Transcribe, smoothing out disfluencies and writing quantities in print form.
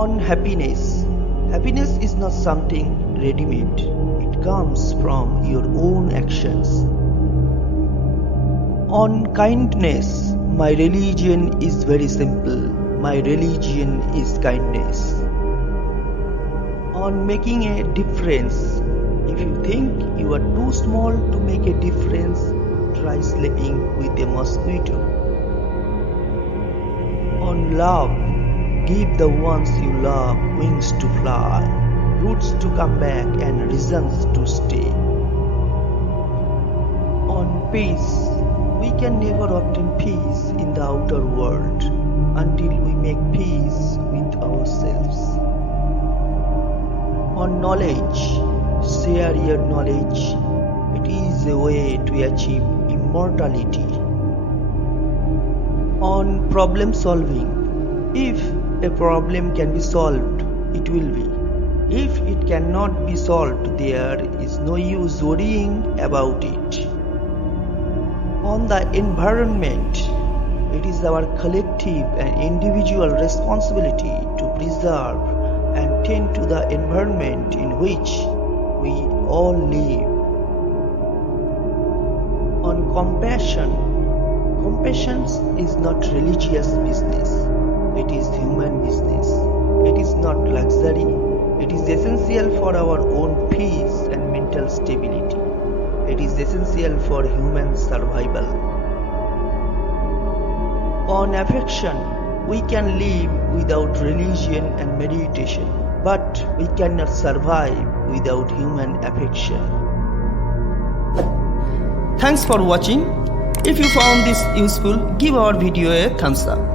On happiness. Happiness is not something ready-made. It comes from your own actions. On kindness. My religion is very simple. My religion is kindness. On making a difference. If you think you are too small to make a difference, try sleeping with a mosquito. On love. Give the ones you love wings to fly, roots to come back and reasons to stay. On peace, we can never obtain peace in the outer world until we make peace with ourselves. On knowledge, share your knowledge. It is a way to achieve immortality. On problem solving, if a problem can be solved, it will be. If it cannot be solved, there is no use worrying about it. On the environment, it is our collective and individual responsibility to preserve and tend to the environment in which we all live. On compassion, compassion is not religious business. It is human business. It is not luxury. It is essential for our own peace and mental stability. It is essential for human survival. On affection, we can live without religion and meditation, but we cannot survive without human affection. Thanks for watching. If you found this useful, give our video a thumbs up.